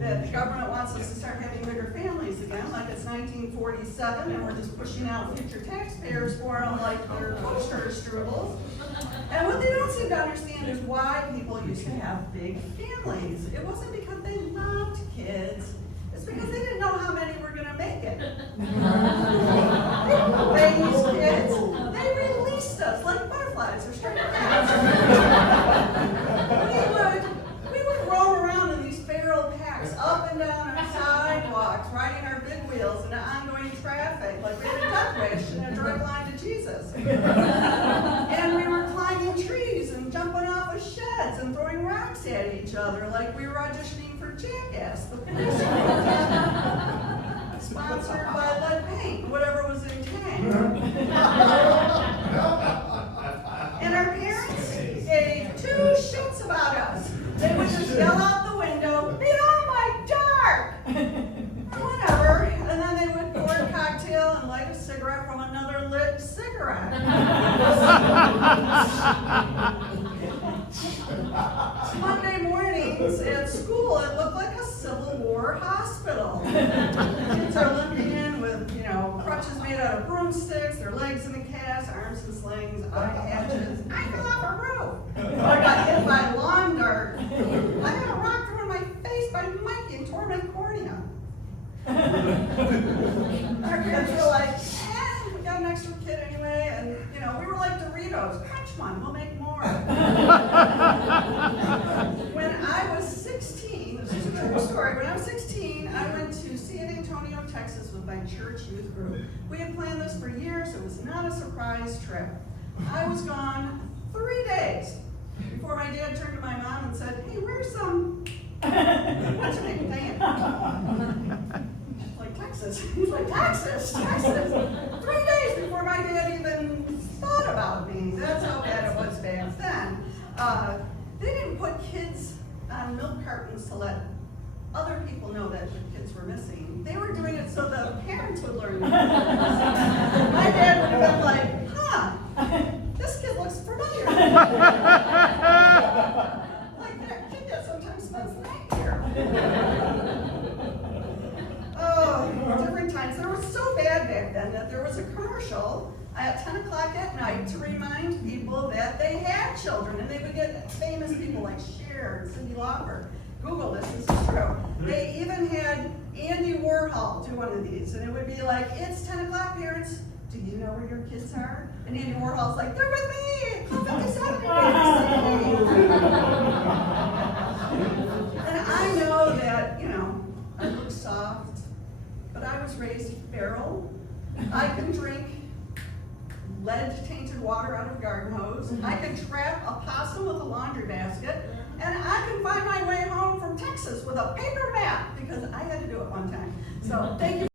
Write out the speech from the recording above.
that the government wants us to start having bigger families again, like it's 1947, and we're just pushing out future taxpayers for them like they're toaster strudels. And what they don't seem to understand is why people used to have big families. It wasn't because they loved kids. It's because they didn't know how many were going to make it. They didn't raise kids. They released us like butterflies or stray cats. We would roam around in these feral packs up and down our sidewalks, riding our big wheels in ongoing traffic like we were death wish in a direct line to Jesus. And we were climbing trees and jumping off of sheds and throwing rocks at each other like we were auditioning for Jackass, the police movie. Sponsored by lead paint, whatever was in tank. And our parents gave two shits about us. They would just yell out the window, "Be on my dark!" Or whatever. And then they would pour a cocktail and light a cigarette from another lit cigarette. Monday mornings at school, it looked like a Civil War hospital. Kids are limping in with, crutches made out of broomsticks, their legs in a cast, arms in slings, eye hatches. I fell off a roof. Or I got hit by a lawn dart. I got a rock thrown in my face by Mikey and tore my cornea. Our parents were like, we got an extra kid anyway, and we were like Doritos. Crunch one, we'll make more. When I was 16, this is a true story, when I was 16, I went to San Antonio, Texas with my church youth group. We had planned this for years, it was not a surprise trip. I was gone 3 days before my dad turned to my mom and said, "Hey, where's what's your name, Diane?" Like Texas. He's like, Texas. 3 days before my dad even thought about me. That's how bad it was back then. They didn't put kids on milk cartons to let other people know that the kids were missing. They were doing it so the parents would learn. My dad would have been like, this kid looks familiar. Like that kid that sometimes spends the night here. Different times. They were so bad back then that there was a commercial at 10 o'clock at night to remind people that they had children, and they would get famous people like Cher and Cyndi Lauper. Google this is true. They even had Andy Warhol do one of these, and it would be like, "It's 10 o'clock, parents. Do you know where your kids are?" And Andy Warhol's like, "They're with me! Come 57 And I know that, I look soft, but I was raised feral. I can drink lead-tainted water out of a garden hose. I can trap a possum with a laundry basket. And I can find my way home from Texas with a paper map because I had to do it one time. So thank you.